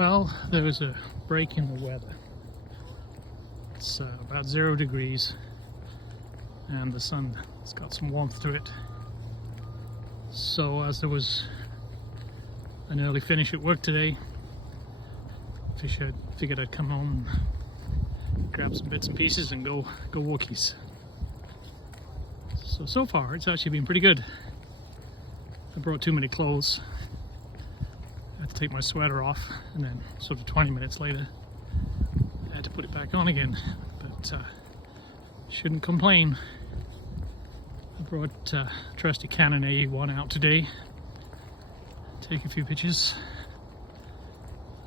Well, there was a break in the weather. It's about 0 degrees and the sun has got some warmth to it. So as there was an early finish at work today, figured I'd come home and grab some bits and pieces and go walkies. So far it's actually been pretty good. I brought too many clothes. I had to take my sweater off, and then sort of 20 minutes later I had to put it back on again, but shouldn't complain. I brought trusty Canon A1 out today, take a few pictures,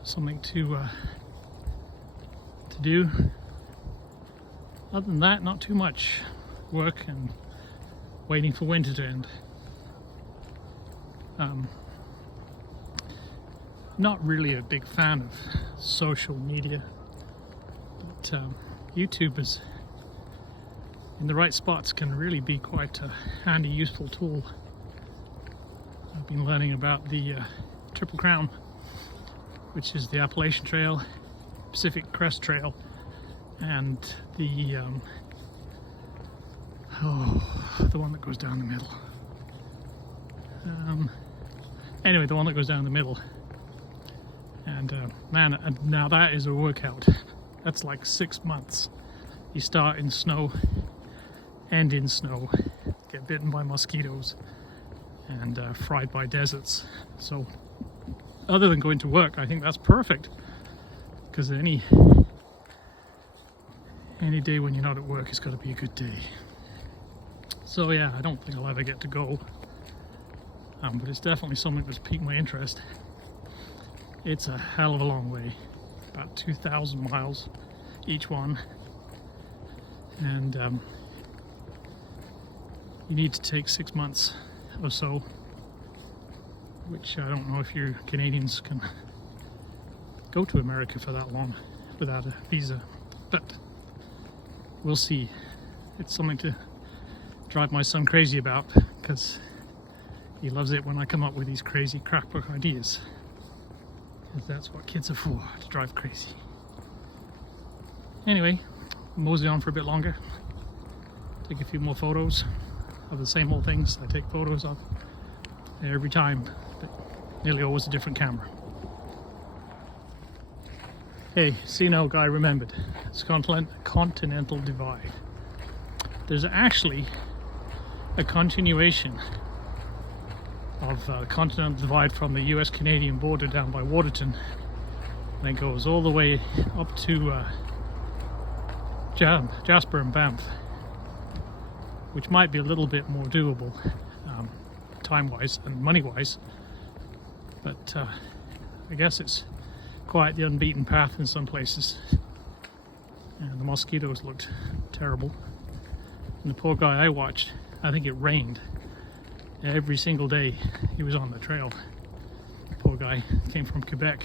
something to do. Other than that, not too much work and waiting for winter to end. Not really a big fan of social media, but YouTube is, in the right spots, can really be quite a handy, useful tool. I've been learning about the Triple Crown, which is the Appalachian Trail, Pacific Crest Trail, and the one that goes down the middle. Anyway, the one that goes down the middle. And man, now that is a workout. That's like 6 months. You start in snow, end in snow, get bitten by mosquitoes, and fried by deserts. So other than going to work, I think that's perfect, because any day when you're not at work, it's got to be a good day. So yeah, I don't think I'll ever get to go, but it's definitely something that's piqued my interest. It's a hell of a long way, about 2,000 miles each one, and you need to take 6 months or so, which I don't know if you Canadians can go to America for that long without a visa, but we'll see. It's something to drive my son crazy about, because he loves it when I come up with these crazy crackpot ideas. Because that's what kids are for, to drive crazy. Anyway, mosey on for a bit longer, take a few more photos of the same old things I take photos of every time, but nearly always a different camera. Hey, see now, guy remembered. It's Continental Divide. There's actually a continuation of the Continental Divide from the US-Canadian border down by Waterton, and it goes all the way up to Jasper and Banff, which might be a little bit more doable time-wise and money-wise, but I guess it's quite the unbeaten path in some places, and the mosquitoes looked terrible. And the poor guy I watched, I think it rained every single day he was on the trail. The poor guy came from Quebec,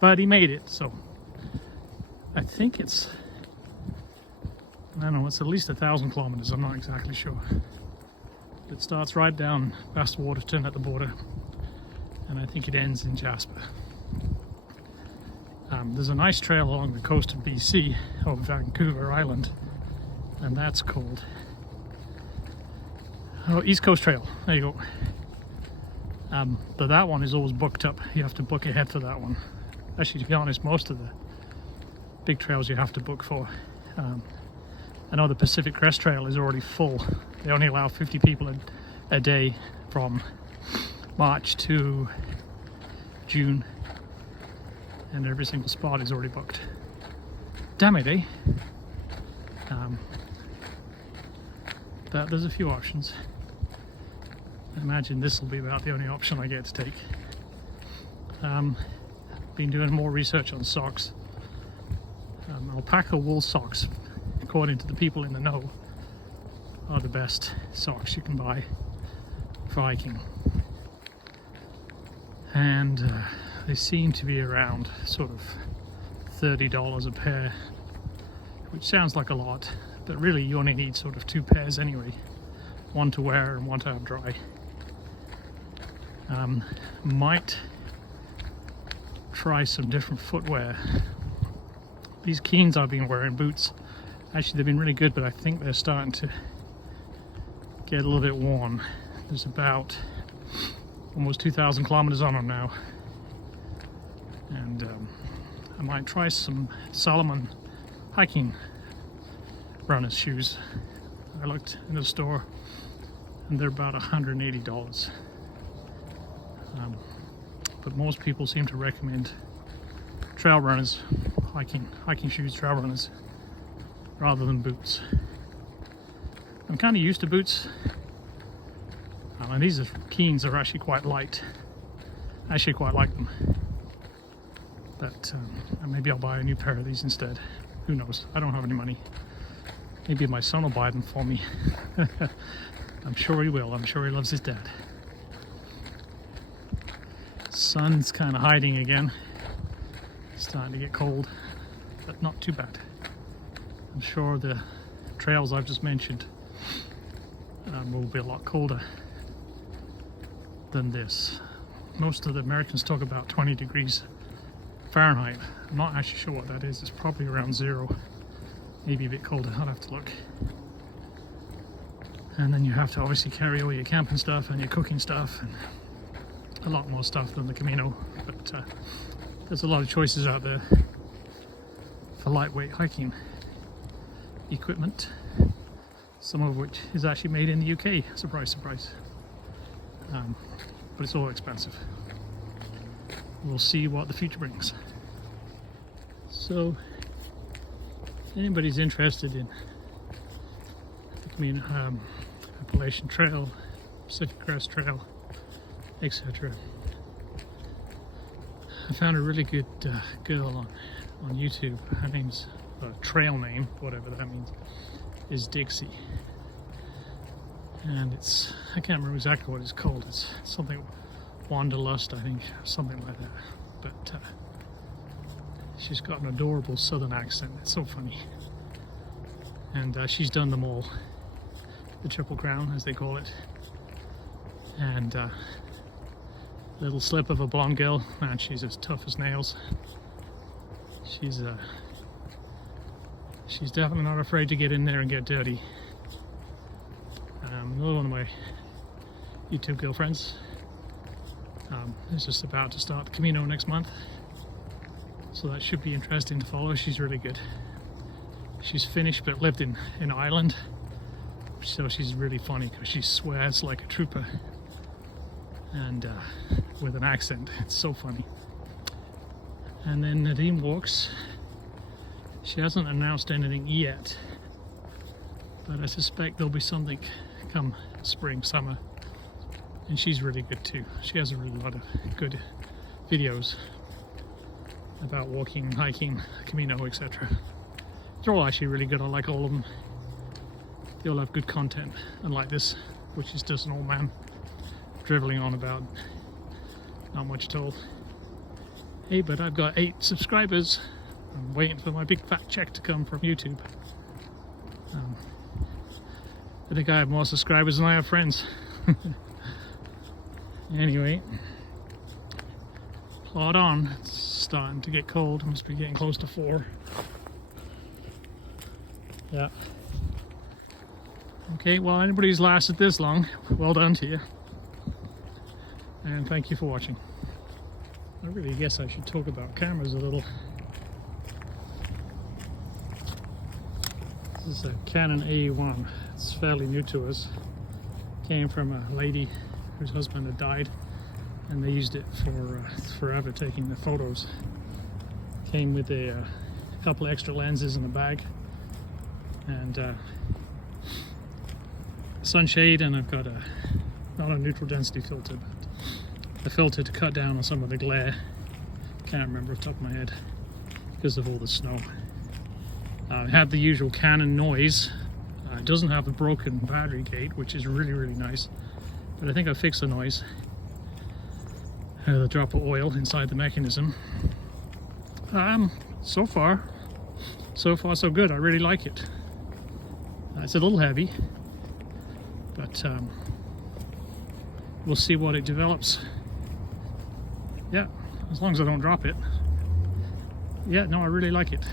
but he made it. So I think it's, I don't know, it's at least 1,000 kilometers, I'm not exactly sure. It starts right down past Waterton at the border, and I think it ends in Jasper. There's a nice trail along the coast of BC, of Vancouver Island, and that's called East Coast Trail. There you go. But that one is always booked up. You have to book ahead for that one. Actually, to be honest, most of the big trails you have to book for. I know the Pacific Crest Trail is already full. They only allow 50 people a day from March to June, and every single spot is already booked. Damn it, eh? But there's a few options. I imagine this will be about the only option I get to take. Been doing more research on socks. Alpaca wool socks, according to the people in the know, are the best socks you can buy for hiking. And they seem to be around sort of $30 a pair, which sounds like a lot, but really you only need sort of 2 pairs anyway, one to wear and one to have dry. Might try some different footwear. These Keens I've been wearing, boots, actually they've been really good, but I think they're starting to get a little bit worn. There's about almost 2,000 kilometers on them now, and I might try some Salomon hiking runners shoes. I looked in the store and they're about $180. But most people seem to recommend trail runners, hiking shoes, trail runners, rather than boots. I'm kind of used to boots, and these Keens are actually quite light. I actually quite like them, but maybe I'll buy a new pair of these instead. Who knows? I don't have any money. Maybe my son will buy them for me. I'm sure he will. I'm sure he loves his dad. Sun's kind of hiding again. It's starting to get cold, but not too bad. I'm sure the trails I've just mentioned will be a lot colder than this. Most of the Americans talk about 20 degrees Fahrenheit. I'm not actually sure what that is. It's probably around 0, maybe a bit colder. I'll have to look. And then you have to obviously carry all your camping stuff and your cooking stuff and a lot more stuff than the Camino, but there's a lot of choices out there for lightweight hiking equipment, some of which is actually made in the UK. Surprise, surprise. But it's all expensive. We'll see what the future brings. So, if anybody's interested in the Camino, Appalachian Trail, Pacific Crest Trail, etc. I found a really good girl on YouTube. Her name's trail name, whatever that means, is Dixie, and I can't remember exactly what it's called. It's something Wanderlust, I think, something like that. But she's got an adorable southern accent. It's so funny, and she's done them all, the Triple Crown as they call it, and little slip of a blonde girl, man, she's as tough as nails. She's definitely not afraid to get in there and get dirty. Another one of my YouTube girlfriends is just about to start the Camino next month, so that should be interesting to follow. She's really good. She's Finnish but lived in Ireland, so she's really funny because she swears like a trooper, and with an accent. It's so funny. And then Nadine walks. She hasn't announced anything yet, but I suspect there'll be something come spring, summer, and she's really good too. She has a really lot of good videos about walking, hiking, Camino, etc. They're all actually really good. I like all of them. They all have good content, unlike this, which is just an old man driveling on about not much at all. Hey, but I've got 8 subscribers. I'm waiting for my big fat check to come from YouTube. I think I have more subscribers than I have friends. Anyway, plod on. It's starting to get cold. It must be getting close to 4. Yeah. Okay, well, anybody who's lasted this long, well done to you. And thank you for watching. I really guess I should talk about cameras a little. This is a Canon A1. It's fairly new to us. Came from a lady whose husband had died, and they used it for forever, taking the photos. Came with a couple extra lenses in the bag, and sunshade, and I've got not a neutral density filter, but a filter to cut down on some of the glare. Can't remember off the top of my head because of all the snow. I have the usual Canon noise. It doesn't have a broken battery gate, which is really, really nice. But I think I fixed the noise. The drop of oil inside the mechanism. So far so good. I really like it. It's a little heavy, but we'll see what it develops. Yeah, as long as I don't drop it. Yeah, no, I really like it.